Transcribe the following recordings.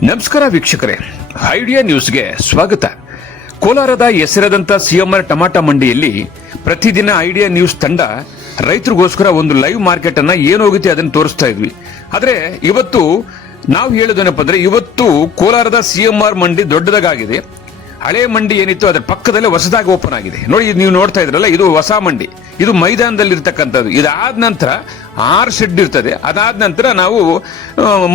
ನಮಸ್ಕಾರ ವೀಕ್ಷಕರೇ, ಐಡಿಯಾ ನ್ಯೂಸ್ಗೆ ಸ್ವಾಗತ. ಕೋಲಾರದ ಹೆಸರಾದಂಥ ಸಿಎಂಆರ್ ಟಮಾಟ ಮಂಡಿಯಲ್ಲಿ ಪ್ರತಿದಿನ ಐಡಿಯಾ ನ್ಯೂಸ್ ತಂಡ ರೈತರಿಗೋಸ್ಕರ ಒಂದು ಲೈವ್ ಮಾರ್ಕೆಟ್ ಅನ್ನ ಏನೋಗುತ್ತೆ ಅದನ್ನು ತೋರಿಸ್ತಾ ಇದ್ವಿ. ಆದ್ರೆ ಇವತ್ತು ನಾವು ಹೇಳೋದೇನಪ್ಪ ಅಂದ್ರೆ, ಇವತ್ತು ಕೋಲಾರದ ಸಿಎಂಆರ್ ಮಂಡಿ ದೊಡ್ಡದಾಗಿದೆ. ಹಳೆ ಮಂಡಿ ಏನಿತ್ತು ಅದರ ಪಕ್ಕದಲ್ಲೇ ಹೊಸದಾಗಿ ಓಪನ್ ಆಗಿದೆ. ನೋಡಿ, ನೀವು ನೋಡ್ತಾ ಇದ್ರಲ್ಲ, ಇದು ಹೊಸ ಮಂಡಿ. ಇದು ಮೈದಾನದಲ್ಲಿ ಇರ್ತಕ್ಕಂಥದ್ದು. ಇದಾದ ನಂತರ 6 ಶೆಡ್ ಇರ್ತದೆ. ಅದಾದ ನಂತರ ನಾವು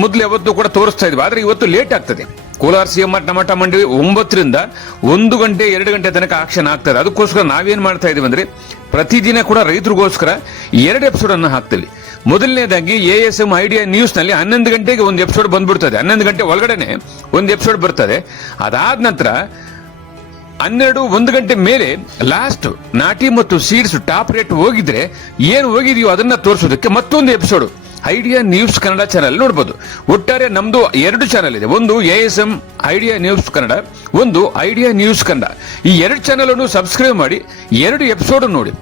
ಮೊದಲು ಯಾವತ್ತು ಕೂಡ ತೋರಿಸ್ತಾ ಇದ್ವಿ. ಆದ್ರೆ ಇವತ್ತು ಲೇಟ್ ಆಗ್ತದೆ. ಕೋಲಾರ ಸಿಎಂಆರ್ ಟಮಾಟ ಮಂಡಿ 9 ರಿಂದ 1 ಗಂಟೆ 2 ಗಂಟೆ ತನಕ ಆಕ್ಷನ್ ಆಗ್ತದೆ. ಅದಕ್ಕೋಸ್ಕರ ನಾವೇನ್ ಮಾಡ್ತಾ ಇದೀವಿ ಅಂದ್ರೆ, ಪ್ರತಿದಿನ ಕೂಡ ರೈತರಿಗೋಸ್ಕರ 2 ಎಪಿಸೋಡ್ ಅನ್ನು ಹಾಕ್ತೀವಿ. ಮೊದಲನೇದಾಗಿ ASM ಐಡಿಯಾ ನ್ಯೂಸ್ ನಲ್ಲಿ 11 ಗಂಟೆಗೆ ಒಂದು ಎಪಿಸೋಡ್ ಬಂದ್ಬಿಡ್ತದೆ. 11 ಗಂಟೆ ಒಳಗಡೆನೆ ಒಂದು ಎಪಿಸೋಡ್ ಬರ್ತದೆ. ಅದಾದ ನಂತರ 1 ಗಂಟೆ ಮೇಲೆ ಲಾಸ್ಟ್ ನಾಟಿ ಮತ್ತು ಸೀಡ್ಸ್ ಟಾಪ್ ರೇಟ್ ಹೋಗಿದ್ರೆ ಏನು ಹೋಗಿದೆಯೋ ಅದನ್ನ ತೋರಿಸೋದಕ್ಕೆ ಮತ್ತೊಂದು episode idea news Kannada channel ನೋಡಬಹುದು. ಒಟ್ಟಾರೆ ನಮ್ದು 2 ಚಾನಲ್ ಇದೆ. ಒಂದು ASM ಐಡಿಯಾ ನ್ಯೂಸ್ ಕನ್ನಡ, ಒಂದು ಐಡಿಯಾ ನ್ಯೂಸ್ ಕನ್ನಡ. ಈ 2 ಚಾನಲ್ ಅನ್ನು ಸಬ್ಸ್ಕ್ರೈಬ್ ಮಾಡಿ 2 ಎಪಿಸೋಡ್ ನೋಡಿ.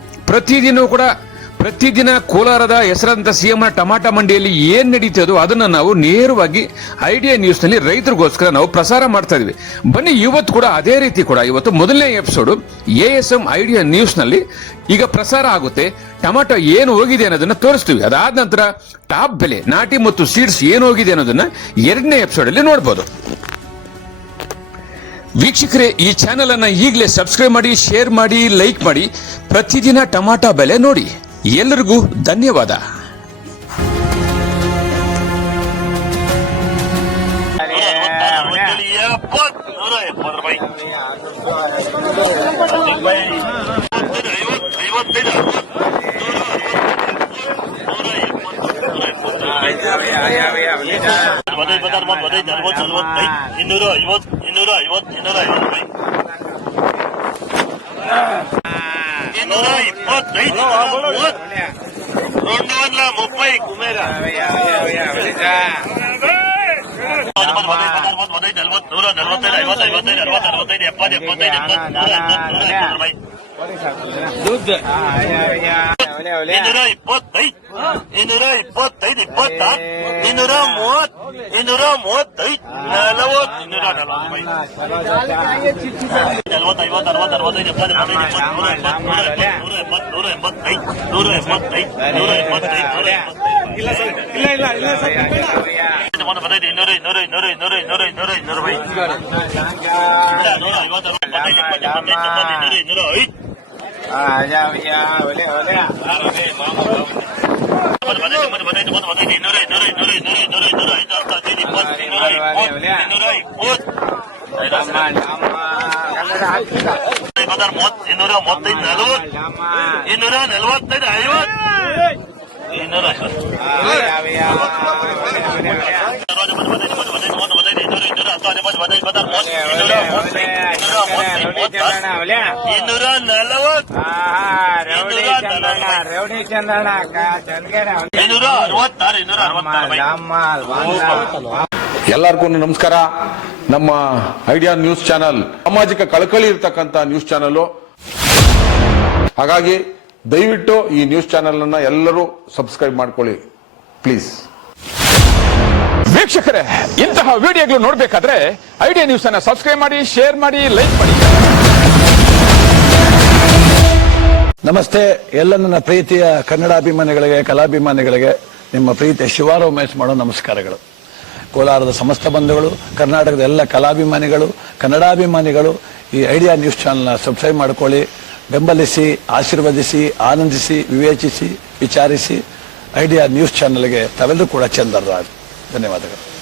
ಪ್ರತಿದಿನ ಕೋಲಾರದ ಹೆಸರಾದಂಥ ಸಿಎಂಆರ್ ಟಮಾಟ ಮಂಡಿಯಲ್ಲಿ ಏನ್ ನಡೀತದೋ ಅದನ್ನ ನಾವು ನೇರವಾಗಿ ಐಡಿಯಾ ನ್ಯೂಸ್ ನಲ್ಲಿ ರೈತರಿಗೋಸ್ಕರ ನಾವು ಪ್ರಸಾರ ಮಾಡ್ತಾ ಇದೀವಿ. ಬನ್ನಿ, ಇವತ್ತು ಕೂಡ ಅದೇ ರೀತಿ ಕೂಡ ಇವತ್ತು ಮೊದಲನೇ ಎಪಿಸೋಡ್ ASM ಐಡಿಯಾ ನ್ಯೂಸ್ ನಲ್ಲಿ ಈಗ ಪ್ರಸಾರ ಆಗುತ್ತೆ. ಟೊಮಾಟೊ ಏನು ಹೋಗಿದೆ ಅನ್ನೋದನ್ನ ತೋರಿಸ್ತೀವಿ. ಅದಾದ ನಂತರ ಟಾಪ್ ಬೆಲೆ, ನಾಟಿ ಮತ್ತು ಸೀಡ್ಸ್ ಏನು ಹೋಗಿದೆ ಅನ್ನೋದನ್ನ 2ನೇ ಎಪಿಸೋಡ್ ಅಲ್ಲಿ ನೋಡಬಹುದು. ವೀಕ್ಷಕರೇ, ಈ ಚಾನೆಲ್ ಅನ್ನ ಈಗಲೇ ಸಬ್ಸ್ಕ್ರೈಬ್ ಮಾಡಿ, ಶೇರ್ ಮಾಡಿ, ಲೈಕ್ ಮಾಡಿ. ಪ್ರತಿದಿನ ಟೊಮಾಟೊ ಬೆಲೆ ನೋಡಿ. ಎಲ್ಲರಿಗೂ ಧನ್ಯವಾದ. ಎಲ್ಲರಿಗೂ ನಮಸ್ಕಾರ. ನಮ್ಮ ಐಡಿಯಾ ನ್ಯೂಸ್ ಚಾನಲ್ ಸಾಮಾಜಿಕ ಕಳಕಳಿ ಇರತಕ್ಕಂತ ನ್ಯೂಸ್ ಚಾನಲ್. ಹಾಗಾಗಿ ದಯವಿಟ್ಟು ಈ ನ್ಯೂಸ್ ಚಾನಲ್ ಅನ್ನ ಎಲ್ಲರೂ ಸಬ್ಸ್ಕ್ರೈಬ್ ಮಾಡ್ಕೊಳ್ಳಿ ಪ್ಲೀಸ್. ವೀಕ್ಷಕರೇ, ಇಂತಹ ವಿಡಿಯೋಗಳು ನೋಡಬೇಕಾದ್ರೆ ಐಡಿಯಾ ನ್ಯೂಸ್ ಅನ್ನ ಸಬ್ಸ್ಕ್ರೈಬ್ ಮಾಡಿ, ಶೇರ್ ಮಾಡಿ, ಲೈಕ್ ಮಾಡಿ. ನಮಸ್ತೆ ಎಲ್ಲ ನನ್ನ ಪ್ರೀತಿಯ ಕನ್ನಡಾಭಿಮಾನಿಗಳಿಗೆ, ಕಲಾಭಿಮಾನಿಗಳಿಗೆ ನಿಮ್ಮ ಪ್ರೀತಿಯ ಶಿವಾರ ಉಮೇಶ್ ಮಾಡೋ ನಮಸ್ಕಾರಗಳು. ಕೋಲಾರದ ಸಮಸ್ತ ಬಂಧುಗಳು, ಕರ್ನಾಟಕದ ಎಲ್ಲ ಕಲಾಭಿಮಾನಿಗಳು, ಕನ್ನಡಾಭಿಮಾನಿಗಳು ಈ ಐಡಿಯಾ ನ್ಯೂಸ್ ಚಾನಲ್ನ ಸಬ್ಸ್ಕ್ರೈಬ್ ಮಾಡ್ಕೊಳ್ಳಿ, ಬೆಂಬಲಿಸಿ, ಆಶೀರ್ವದಿಸಿ, ಆನಂದಿಸಿ, ವಿವೇಚಿಸಿ, ವಿಚಾರಿಸಿ. ಐಡಿಯಾ ನ್ಯೂಸ್ ಚಾನಲ್ಗೆ ತಾವೆಲ್ಲರೂ ಕೂಡ ಚಂದರಾಜ್. ಧನ್ಯವಾದಗಳು.